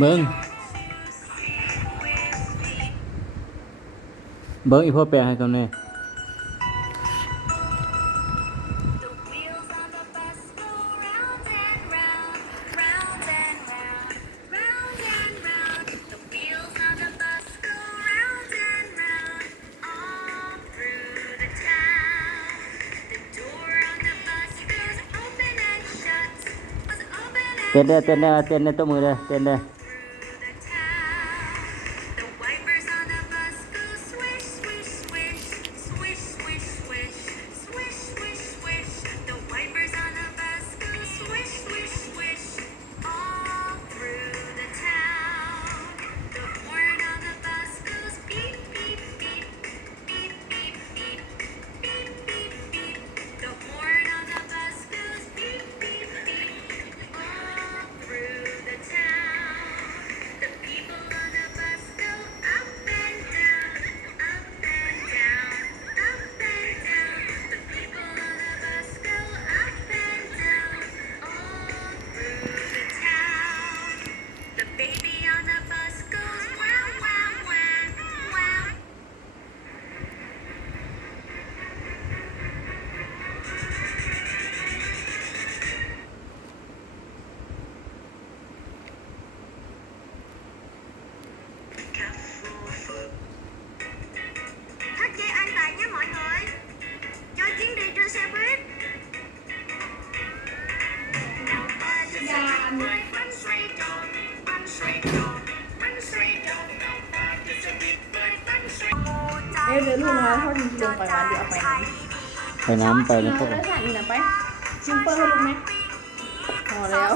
เบิ้งเบิ้งอีพ่อแปลให้เขาแน่เต้นได้เต้นได้เต้นได้ตัวมือได้เต้นได้เดี๋ยวลูกน้อยเขาถึงลงไปวันเดียวไปน้ำไปน้ำไปแล้วพวก แล้วสั่นนี่นะไปชิมเปอร์ให้ลูกไหมพอแล้ว